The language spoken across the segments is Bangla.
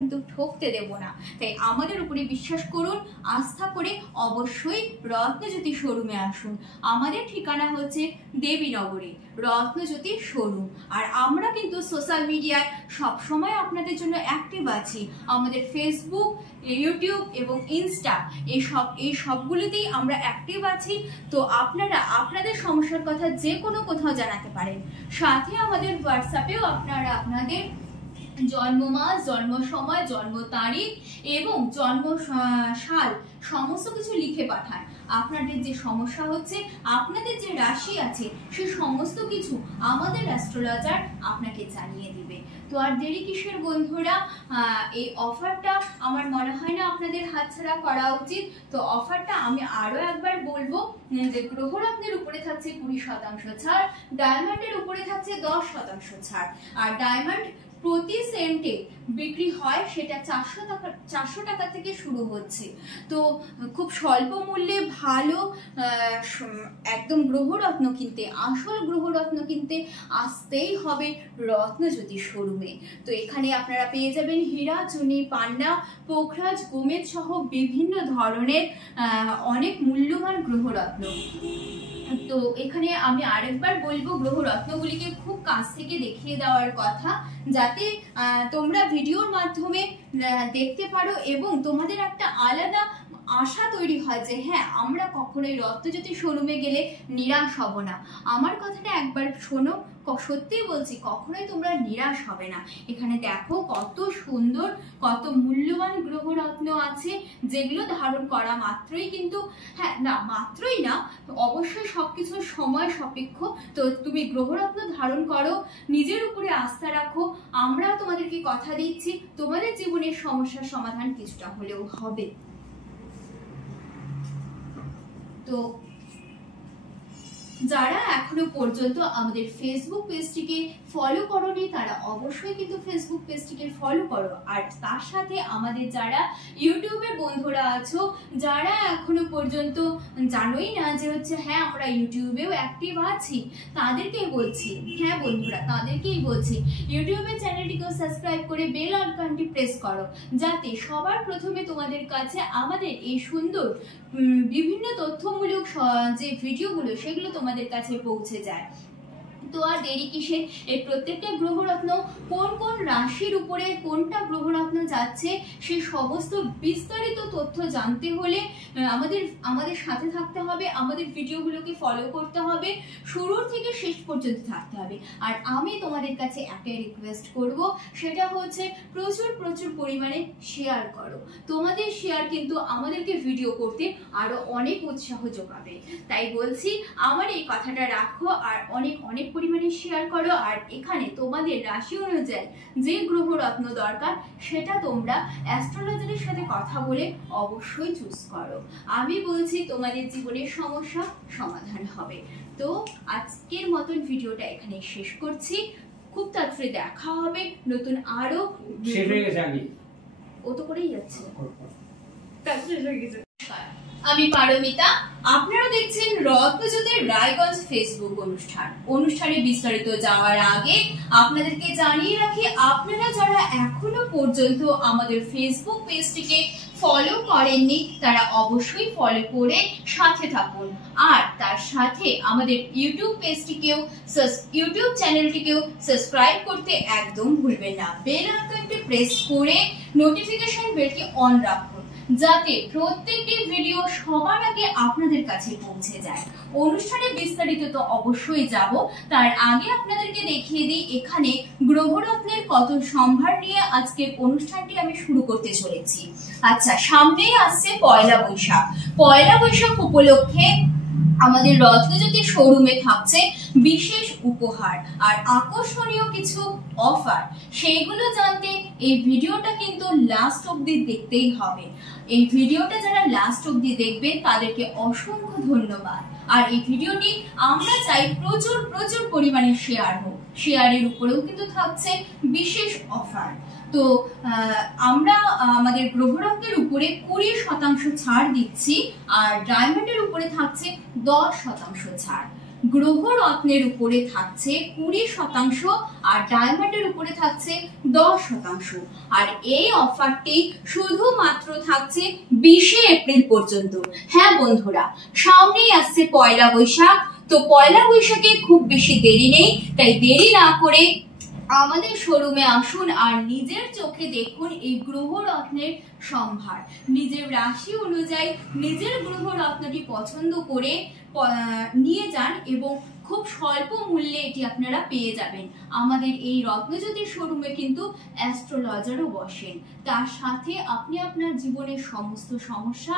কিন্তু ঠকতে দেব না। তাই আমাদের উপরে বিশ্বাস করুন, আস্থা করে অবশ্যই রত্নজ্যোতি শোরুমে আসুন। আমাদের ঠিকানা হচ্ছে দেবীনগরে রত্নজ্যোতি শোরুম। আর আমরা কিন্তু সোশ্যাল মিডিয়ায় সবসময় আপনাদের জন্য অ্যাক্টিভ আছি। আমাদের ফেসবুক, ইউটিউব এবং ইনস্টা এই সবগুলিতেই আমরা অ্যাক্টিভ আছি। তো আপনারা আপনাদের সমস্যার কথা যে কোনো কোথাও জানাতে পারেন। সাথে আমাদের হোয়াটসঅ্যাপেও আপনারা আপনাদের জন্ম মাস, জন্ম সময়, জন্ম তারিখ এবং জন্ম সাল সমস্ত কিছু লিখে পাঠান। আপনাদের যে সমস্যা হচ্ছে, আপনাদের যে রাশি আছে, সে সমস্ত কিছু আমাদের অ্যাস্ট্রোলজার আপনাকে জানিয়ে দিবে। তো আর দেরি কিসের বন্ধুরা, এই অফারটা আমার মনে হয় না আপনাদের হাতছাড়া করা উচিত। তো অফারটা আমি আরো একবার বলবো যে গ্রহরত্নের উপরে থাকছে 20% ছাড়, ডায়মন্ডের উপরে থাকছে 10% ছাড়। আর ডায়মন্ড প্রতি সেন্টে বিক্রি হয় সেটা 400 টাকা থেকে শুরু হচ্ছে। তো খুব স্বল্প মূল্যে ভালো একদম গ্রহরত্ন কিনতে, আসল গ্রহরত্ন কিনতে আসতেই হবে রত্নজ্যোতি শোরুমে। তো এখানে আপনারা পেয়ে যাবেন হীরা, চুনি, পান্না, পোখরাজ, গোমেদ সহ বিভিন্ন ধরনের অনেক মূল্যবান গ্রহরত্ন। তো এখানে আমি আরেকবার বলবো গ্রহরত্নগুলিকে খুব কাছ থেকে দেখিয়ে দেওয়ার কথা, যাতে তোমরা ভিডিওর মাধ্যমে দেখতে পারো এবং তোমাদের একটা আলাদা আশা তৈরি হয় যে হ্যাঁ, আমরা কখনোই রত্নজ্যোতি শোরুমে গেলে নিরাশ হব না। আমার কথাটা একবার শোনো, সত্যিই বলছি, কখনোই তোমরা নিরাশ হবে না। এখানে দেখো কত সুন্দর, কত মূল্যবান গ্রহরত্ন আছে, যেগুলো ধারণ করা মাত্রই কিন্তু, হ্যাঁ না মাত্রই না, অবশ্যই সবকিছুর সময় সাপেক্ষ। তো তুমি গ্রহরত্ন ধারণ করো, নিজের উপরে আস্থা রাখো, আমরাও তোমাদেরকে কথা দিচ্ছি তোমাদের জীবনের সমস্যার সমাধান কিছুটা হলেও হবে। তো যারা এখনো পর্যন্ত আমাদের ফেসবুক পেজটিকে ফলো করোনি, তারা অবশ্যই কিন্তু ফেসবুক পেজটিকে ফলো করো। আর তার সাথে আমাদের যারা ইউটিউবের বন্ধুরা আছো, যারা এখনো পর্যন্ত জানোই না যে হচ্ছে হ্যাঁ আমরা ইউটিউবেও অ্যাক্টিভ আছি, তাদেরকেই বলছি, হ্যাঁ বন্ধুরা তাদেরকেই বলছি, ইউটিউবের চ্যানেলটিকেও সাবস্ক্রাইব করে বেল আইকনটি প্রেস করো, যাতে সবার প্রথমে তোমাদের কাছে আমাদের এই সুন্দর বিভিন্ন তথ্যমূলক যে ভিডিওগুলো, সেগুলো তোমাদের কাছে পৌঁছে যায়। তো আর দেরি কিসের, এই প্রত্যেকটা গ্রহরত্ন কোন কোন রাশির উপরে কোনটা গ্রহরত্ন যাচ্ছে, সে সমস্ত বিস্তারিত তথ্য জানতে হলে আমাদের সাথে থাকতে হবে, আমাদের ভিডিওগুলোকে ফলো করতে হবে, শুরুর থেকে শেষ পর্যন্ত থাকতে হবে। আর আমি তোমাদের কাছে একটা রিকোয়েস্ট করব, সেটা হচ্ছে প্রচুর প্রচুর পরিমাণে শেয়ার করো। তোমাদের শেয়ার কিন্তু আমাদেরকে ভিডিও করতে আরো অনেক উৎসাহ যোগাবে। তাই বলছি, আমার এই কথাটা রাখো আর অনেক অনেক পরিমাণে শেয়ার করো। আর এখানে তোমাদের রাশি অনুযায়ী যে গ্রহরত্ন দরকার, সেটা তোমরা অ্যাস্ট্রোলজারের সাথে কথা বলে অবশ্যই চুজ করো। আমি বলছি তোমাদের জীবনের সমস্যা সমাধান হবে। তো আজকের মতন ভিডিওটা এখানে শেষ করছি। খুব তাড়াতাড়ি দেখা হবে নতুন আরো, ও তো করেই যাচ্ছে। আমি পারমিতা, আপনারা দেখছেন রত্নজ্যোতির রায়গঞ্জ ফেসবুক অনুষ্ঠানে বিস্তারিত যাওয়ার আগে আপনাদেরকে জানিয়ে রাখি, আপনারা যারা এখনো পর্যন্ত আমাদের ফেসবুক পেজটিকে ফলো করেননি, তারা অবশ্যই ফলো করে সাথে থাকুন। আর তার সাথে আমাদের ইউটিউব চ্যানেলটিকেও সাবস্ক্রাইব করতে একদম ভুলবেন না। বেল আইকনটি প্রেস করে নোটিফিকেশন বেলটি অন রাখুন, যাতে প্রত্যেকটি ভিডিও সবার আগে আপনাদের কাছে পৌঁছে যায়। অনুষ্ঠানে বিস্তারিত তো অবশ্যই যাব, তার আগে আপনাদেরকে দেখিয়ে দিই এখানে গ্রহরত্নের কত সম্ভার নিয়ে আজকের অনুষ্ঠানটি আমি শুরু করতে চলেছি। আচ্ছা, সামনেই আসছে পয়লা বৈশাখ। পয়লা বৈশাখ উপলক্ষে আমাদের রত্নজ্যোতি শোরুমে থাকছে বিশেষ উপহার আর আকর্ষণীয় কিছু অফার। সেইগুলো জানতে এই ভিডিওটা কিন্তু লাস্ট অবধি দেখতেই হবে। এই ভিডিওটা যারা লাস্ট অবধি দেখবে তাদেরকে অসংখ্য ধন্যবাদ। আর এই ভিডিওটি আমরা চাই প্রচুর প্রচুর পরিমাণে শেয়ার হোক। শেয়ারের উপরেও কিন্তু থাকছে বিশেষ অফার। তো আমরা আমাদের গ্রহরত্নের উপরে 20% ছাড় দিচ্ছি, আর ডায়মন্ডের উপরে থাকছে 10% ছাড়। গ্রহ রত্নের উপরে থাকছে 20% আর ডায়মন্ডের উপরে থাকছে 10%। আর এই অফারটি শুধুমাত্র থাকছে 20 এপ্রিল পর্যন্ত। হ্যাঁ বন্ধুরা, সামনেই আসছে পয়লা বৈশাখ, তো পয়লা বৈশাখে খুব বেশি দেরি নেই, তাই দেরি না করে আমাদের শোরুমে আসুন আর নিজের চোখে দেখুন এই গ্রহ রত্নের সম্ভার। নিজের রাশি অনুযায়ী নিজের গ্রহ রত্নটি পছন্দ করে নিয়ে যান এবং খুব স্বল্প মূল্যে এটি আপনারা পেয়ে যাবেন। আমাদের এই রত্নজ্যোতির শোরুমে কিন্তু অ্যাস্ট্রোলজারও বসেন, তার সাথে আপনি আপনার জীবনের সমস্ত সমস্যা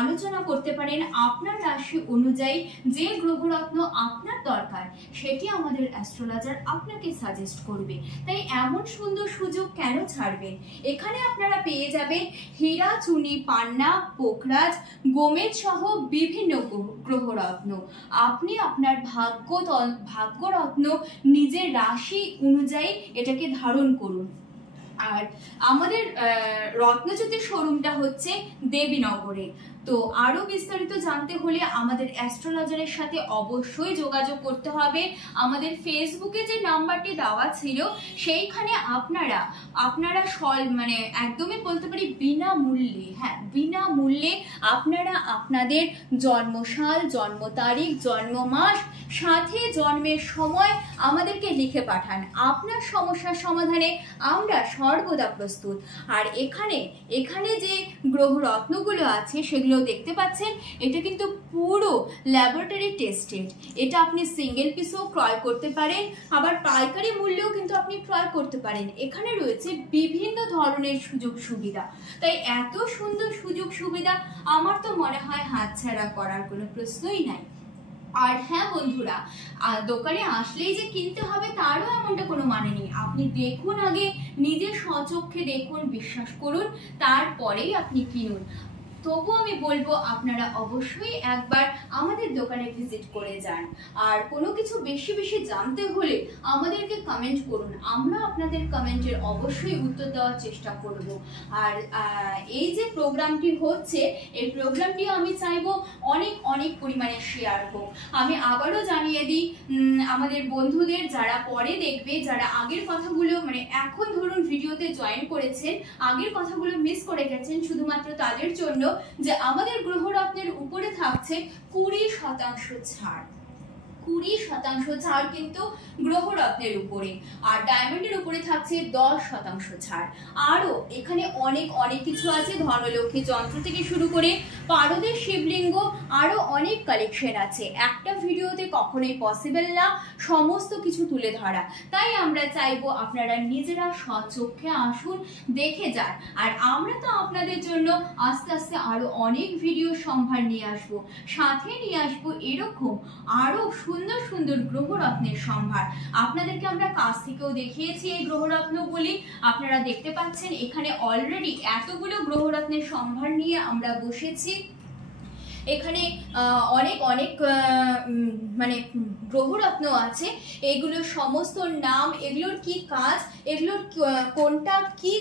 আলোচনা করতে পারেন। আপনার রাশি অনুযায়ী যে গ্রহরত্ন আপনার দরকার সেটি আমাদের অ্যাস্ট্রোলজার আপনাকে সাজেস্ট করবে। তাই এমন সুন্দর সুযোগ কেন ছাড়বেন? এখানে আপনারা পেয়ে যাবেন হীরা, চুনি, পান্না, পোখরাজ, গোমেদ সহ বিভিন্ন গ্রহরত্ন। আপনি আপনার ভাগ্যরত্ন নিজের রাশি অনুযায়ী এটাকে ধারণ করুন। আর আমাদের রত্নজ্যোতির শোরুমটা হচ্ছে দেবীনগরে। তো আরো বিস্তারিত জানতে হলে আমাদের অ্যাস্ট্রোলজারের সাথে অবশ্যই যোগাযোগ করতে হবে। আমাদের ফেসবুকে যে নাম্বারটি দেওয়া ছিল সেইখানে আপনারা মানে একদমই বলতে পারি বিনামূল্যে, হ্যাঁ বিনামূল্যে আপনারা আপনাদের জন্মসাল, জন্ম তারিখ, জন্ম মাস সাথে জন্মের সময় আমাদেরকে লিখে পাঠান। আপনার সমস্যার সমাধানে আমরা সর্বদা প্রস্তুত। আর এখানে যে গ্রহ রত্নগুলো আছে সেগুলো দেখতে পাচ্ছেন, এটা কিন্তু পুরো ল্যাবরেটরি টেস্টেড। এটা আপনি সিঙ্গেল পিসও ক্রয় করতে পারেন, আবার পাইকারি মূল্যেও কিন্তু আপনি ক্রয় করতে পারেন। এখানে রয়েছে বিভিন্ন ধরনের সুযোগ সুবিধা। তাই এত সুন্দর সুযোগ সুবিধা আমার তো মনে হয় হাতছাড়া করার কোনো প্রশ্নই নাই। আর হ্যাঁ বন্ধুরা, দোকানে আসলেই যে কিনতে হবে তারও এমনটা কোনো মানে নেই। আপনি দেখুন, আগে নিজের স্বচক্ষে দেখুন, বিশ্বাস করুন, তারপরেই আপনি কিনুন। তবু আমি বলবো আপনারা অবশ্যই একবার আমাদের দোকানে ভিজিট করে যান। আর কোনো কিছু বেশি বেশি জানতে হলে আমাদেরকে কমেন্ট করুন, আমরা আপনাদের কমেন্টের অবশ্যই উত্তর দেওয়ার চেষ্টা করব। আর এই যে প্রোগ্রামটি হচ্ছে, এই প্রোগ্রামটিও আমি চাইবো অনেক অনেক পরিমাণে শেয়ার হোক। আমি আবারও জানিয়ে দিই আমাদের বন্ধুদের, যারা পরে দেখবে, যারা আগের কথাগুলো মানে এখন ধরুন ভিডিওতে জয়েন করেছেন, আগের কথাগুলো মিস করে গেছেন, শুধুমাত্র তাদের জন্য যে আমাদের গ্রহরত্নের উপরে থাকছে 20% ছাড়। 20% ছাড় কিন্তু গ্রহরত্নের উপরে, আর ডায়মন্ডের উপরে থাকছে 10% ছাড়। আরো এখানে অনেক অনেক কিছু আছে, ধনলক্ষ্মী যন্ত্র থেকে শুরু করে পারদের শিবলিঙ্গ, আরো অনেক কালেকশন আছে। একটা ভিডিওতে কখনোই পসিবল না সমস্ত কিছু তুলে ধরা, তাই আমরা চাইবো আপনারা নিজেরা স্বচক্ষে আসুন, দেখে যান। আর আমরা তো আপনাদের জন্য আস্তে আস্তে আরো অনেক ভিডিও সম্ভার নিয়ে আসবো, সাথে নিয়ে আসবো এরকম আরো সুন্দর সুন্দর গ্রহরত্নের সম্ভার। আপনাদেরকে আমরা কাছ থেকেও দেখিয়েছি এই গ্রহরত্নগুলি, আপনারা দেখতে পাচ্ছেন এখানে অলরেডি এতগুলো গ্রহরত্নের সম্ভার নিয়ে আমরা বসেছি। এখানে অনেক অনেক মানে গ্রহরত্ন আছে, এগুলোর সমস্ত নাম, এগুলোর কি কাজ, এগুলোর কোনটা কি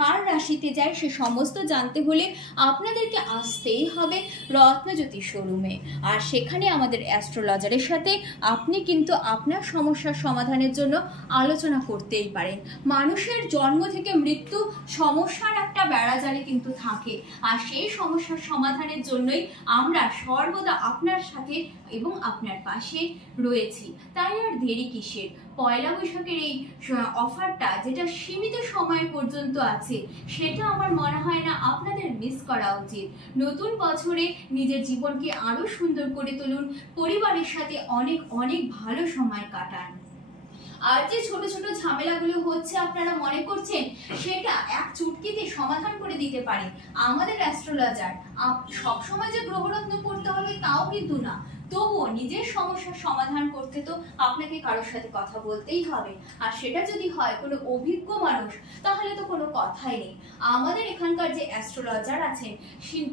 কার রাশিতে যায় সে সমস্ত জানতে হলে আপনাদেরকে আসতেই হবে রত্নজ্যোতি শোরুমে। আর সেখানে আমাদের অ্যাস্ট্রোলজারের সাথে আপনি কিন্তু আপনার সমস্যার সমাধানের জন্য আলোচনা করতেই পারেন। মানুষের জন্ম থেকে মৃত্যু সমস্যার একটা বেড়াজালে কিন্তু থাকে, আর সেই সমস্যার সমাধানের জন্যই আমরা সর্বদা আপনার সাথে এবং আপনার পাশে রয়েছি। তাই আর দেরি কিসের? পয়লা বৈশাখের এই অফারটা যেটা সীমিত সময় পর্যন্ত আছে, সেটা আমার মনে হয় না আপনাদের মিস করা উচিত। নতুন বছরে নিজের জীবনকে আরো সুন্দর করে তুলুন, পরিবারের সাথে অনেক অনেক ভালো সময় কাটান। আর যে ছোট ছোট ঝামেলাগুলো হচ্ছে আপনারা মনে করছেন সেটা এক চুটকিতে সমাধান করে দিতে পারে আমাদের অ্যাস্ট্রোলজার। সবসময় যে গ্রহরত্ন পড়তে হবে তাও কিন্তু না, তবুও নিজের সমস্যার সমাধান করতে তো আপনাকে কারোর সাথে কথা বলতেই হবে। আর সেটা যদি হয় কোনো অভিজ্ঞ মানুষ, তাহলে তো কোনো কথাই নেই। আমাদের এখানকার যে অ্যাস্ট্রোলজার আছেন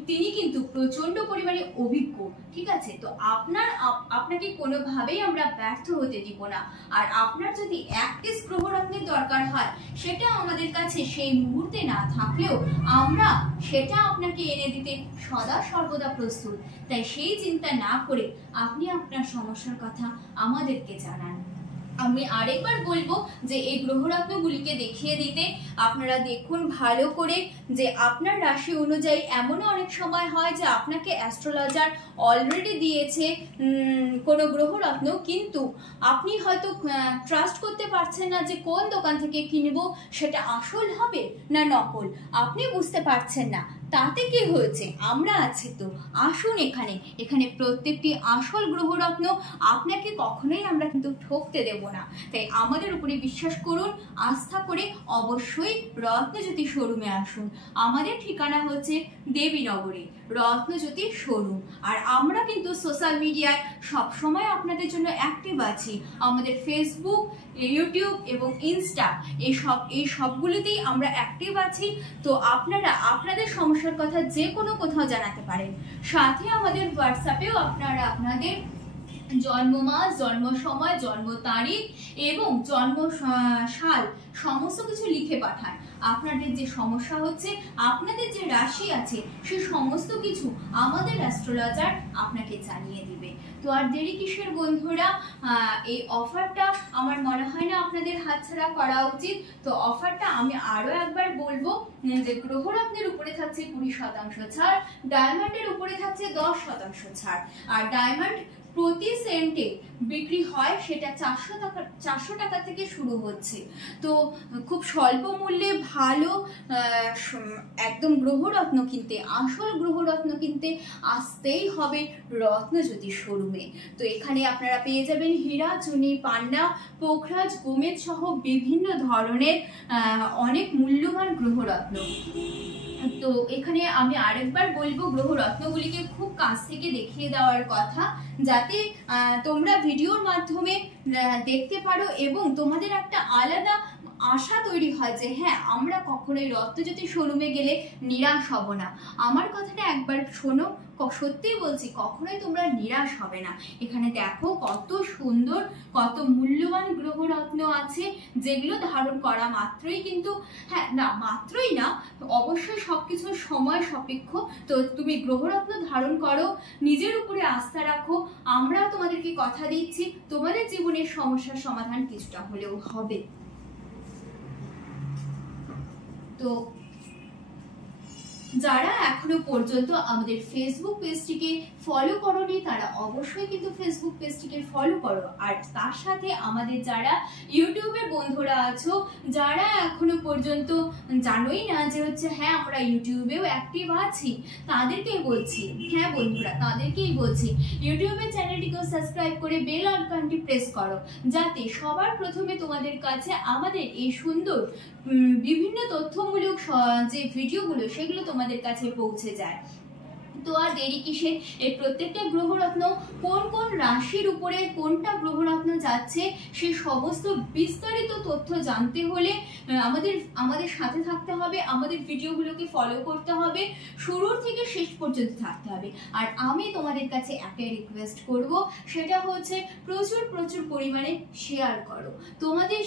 তিনি কিন্তু প্রচন্ড পরিমাণে অভিজ্ঞ, ঠিক আছে? তো আপনাকে কোনোভাবেই আমরা ব্যর্থ হতে দিব না। আর আপনার যদি এক পিস গ্রহরত্নের দরকার হয়, সেটা আমাদের কাছে সেই মুহূর্তে না থাকলেও আমরা সেটা আপনাকে এনে দিতে সদা সর্বদা প্রস্তুত। তাই সেই চিন্তা না করে আপনি আপনার সমস্যার কথা আমাদেরকে জানান। আমি আরেকবার বলবো যে এই গ্রহরত্নগুলিকে দেখিয়ে দিতে। আপনারা দেখুন ভালো করে যে আপনার রাশি অনুযায়ী এমনও অনেক সময় হয় যে আপনাকে অ্যাস্ট্রোলজার অলরেডি দিয়েছে কোনো গ্রহরত্ন, কিন্তু আপনি হয়তো ট্রাস্ট করতে পারছেন না যে কোন দোকান থেকে কিনবো, সেটা আসল হবে না নকল, আপনি বুঝতে পারছেন না। তাতে কি হয়েছে, আমরা আছি তো, আসুন এখানে প্রত্যেকটি আসল গ্রহরত্ন আপনাকে কখনোই আমরা কিন্তু ঠকতে দেব না। তাই আমাদের উপরে বিশ্বাস করুন, আস্থা করে অবশ্যই রত্নজ্যোতি শোরুমে আসুন। আমাদের ঠিকানা হচ্ছে দেবীনগরে রত্নজ্যোতি শোরুম। আর আমরা কিন্তু সোশ্যাল মিডিয়ায় সবসময় আপনাদের জন্য অ্যাক্টিভ আছি। আমাদের ফেসবুক, ইউটিউব এবং ইনস্টা এই সবগুলিতেই আমরা অ্যাক্টিভ আছি। তো আপনারা আপনাদের সমস্যার কথা যে কোনো কোথাও জানাতে পারেন। সাথে আমাদের হোয়াটসঅ্যাপেও আপনারা আপনাদের জন্ম মাস, জন্ম সময়, জন্ম তারিখ এবং জন্ম সাল সমস্ত কিছু লিখে পাঠান। আপনাদের যে সমস্যা হচ্ছে, আপনাদের যে রাশি আছে, সে সমস্ত কিছু আমাদের অ্যাস্ট্রোলজার আপনাকে জানিয়ে দিবে। তো আর দেরি কিসের বন্ধুরা, এই অফারটা আমার মনে হয় না আপনাদের হাতছাড়া করা উচিত। তো অফারটা আমি আরো একবার বলবো যে গ্রহরত্নের উপরে থাকছে 20% ছাড়, ডায়মন্ডের উপরে থাকছে 10% ছাড়। আর ডায়মন্ড প্রতি সেন্টে বিক্রি হয় সেটা 400 টাকা থেকে শুরু হচ্ছে। তো খুব স্বল্প মূল্যে ভালো একদম গ্রহরত্ন কিনতে, আসল গ্রহরত্ন কিনতে আসতেই হবে রত্নজ্যোতি শোরুমে। তো এখানে আপনারা পেয়ে যাবেন হীরা, চুনি, পান্না, পোখরাজ, গোমেদ সহ বিভিন্ন ধরনের অনেক মূল্যবান গ্রহরত্ন। তো এখানে আমি আরেকবার বলবো গ্রহরত্নগুলিকে খুব কাছ থেকে দেখিয়ে দেওয়ার কথা, যাতে তোমরা ভিডিওর মাধ্যমে দেখতে পারো এবং তোমাদের একটা আলাদা আশা তৈরি হয় যে হ্যাঁ, আমরা কখনোই রত্নজ্যোতি শোরুমে গেলে নিরাশ হব না। আমার কথাটা একবার শোনো, সত্যিই বলছি, কখনোই তোমরা নিরাশ হবে না। এখানে দেখো কত সুন্দর, কত মূল্যবান গ্রহরত্ন আছে, যেগুলো ধারণ করা মাত্রই কিন্তু, হ্যাঁ না মাত্রই না, অবশ্যই সবকিছুর সময় সাপেক্ষ। তো তুমি গ্রহরত্ন ধারণ করো, নিজের উপরে আস্থা রাখো, আমরাও তোমাদেরকে কথা দিচ্ছি তোমাদের জীবনের সমস্যার সমাধান কিছুটা হলেও হবে। তো যারা এখনো পর্যন্ত আমাদের ফেসবুক পেজটিকে ফলো করোনি, তারা অবশ্যই কিন্তু ফেসবুক পেজটিকে ফলো করো। আর তার সাথে আমাদের যারা ইউটিউবের বন্ধুরা আছো, যারা এখনো পর্যন্ত জানোই না যে হচ্ছে হ্যাঁ আমরা ইউটিউবেও অ্যাক্টিভ আছি, তাদেরকেই বলছি, হ্যাঁ বন্ধুরা তাদেরকেই বলছি, ইউটিউবের চ্যানেলটিকেও সাবস্ক্রাইব করে বেল আইকনটি প্রেস করো, যাতে সবার প্রথমে তোমাদের কাছে আমাদের এই সুন্দর বিভিন্ন তথ্যমূলক যে ভিডিওগুলো, সেগুলো তোমাদের কাছে পৌঁছে যায়। তো আর দেরি কিসের, এই প্রত্যেকটা গ্রহরত্ন কোন কোন রাশির উপরে কোনটা গ্রহরত্ন যাচ্ছে, সে সমস্ত বিস্তারিত তথ্য জানতে হলে আমাদের সাথে থাকতে হবে, আমাদের ভিডিওগুলোকে ফলো করতে হবে, শুরুর থেকে শেষ পর্যন্ত থাকতে হবে। আর আমি তোমাদের কাছে একটা রিকোয়েস্ট করব, সেটা হচ্ছে প্রচুর পরিমাণে শেয়ার করো। তোমাদের